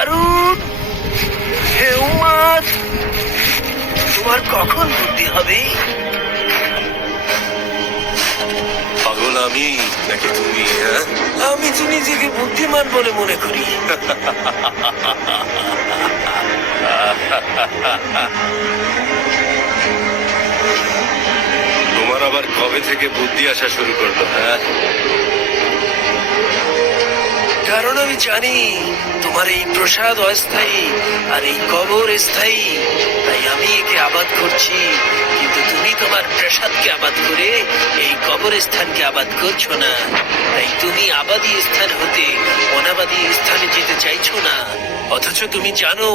হারুন, হে উম্মত, তোমার কখন বুদ্ধি হবে? পাগল আমি নাকি তুমি? হ্যাঁ, আমি তো নিজেকে বুদ্ধিমান বলে মনে করি। তোমার আবার কবে থেকে বুদ্ধি আসা শুরু করলো? হ্যাঁ, কারণ আমি জানি তোমার এই প্রসাদ অস্থায়ী আর এই কবর স্থায়ী, তাই আমি একে আবাদ করছি। কিন্তু তুমি তোমার প্রসাদকে আবাদ করে এই কবরস্থানকে আবাদ করছো না। তাই তুমি আবাদী স্থান হতে অনাবাদী স্থানে যেতে চাইছো না, অথচ তুমি জানো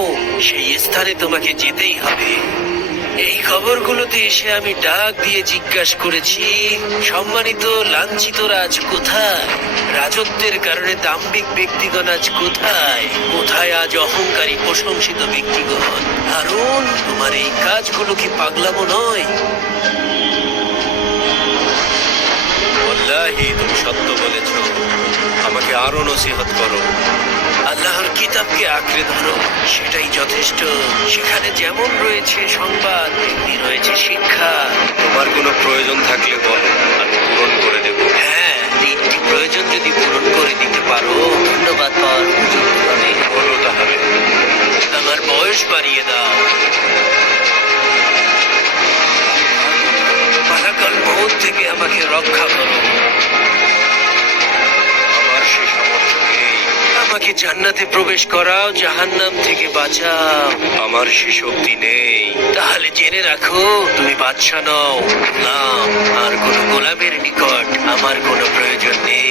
সেই স্থানে তোমাকে যেতেই হবে। এই খবরগুলোতে এসে আমি ডাক দিয়ে জিজ্ঞাসা করেছি, সম্মানিত লাঞ্ছিতরা আজ কোথায়? রাজত্বের কারণে দাম্ভিক ব্যক্তিগণ আজ কোথায়? কোথায় আজ অহংকারী প্রশংসিত ব্যক্তিগণ? হারুন, তোমার এই কাজগুলো কি পাগলামো নয়? ওয়াল্লাহি তুমি সত্য বলেছ। আমাকে আরো নসিহত করো। আল্লাহর কিতাবকে আঁকড়ে ধরো, সেটাই যথেষ্ট। সেখানে যেমন রয়েছে সংবাদ, তেমনি রয়েছে শিক্ষা। তোমার কোনো প্রয়োজন থাকলে বলো, আমি পূরণ করে দেব। হ্যাঁ, 3টি প্রয়োজন যদি পূরণ করে দিতে পারো ধন্যবাদ পাওয়ার উপযুক্ত হবে। বলো তাহলে। আমার বয়স বাড়িয়ে দাও, মালাকাল মউত থেকে আমাকে রক্ষা করো, আমার সে সামর্থ্য নেই। আমাকে জান্নাতে প্রবেশ করাও, জাহান্নাম থেকে বাঁচাও। আমার সে শক্তি নেই। তাহলে জেনে রাখো, তুমি বাদশা নও, গোলাম। আর কোনো গোলামের নিকট আমার কোনো প্রয়োজন নেই।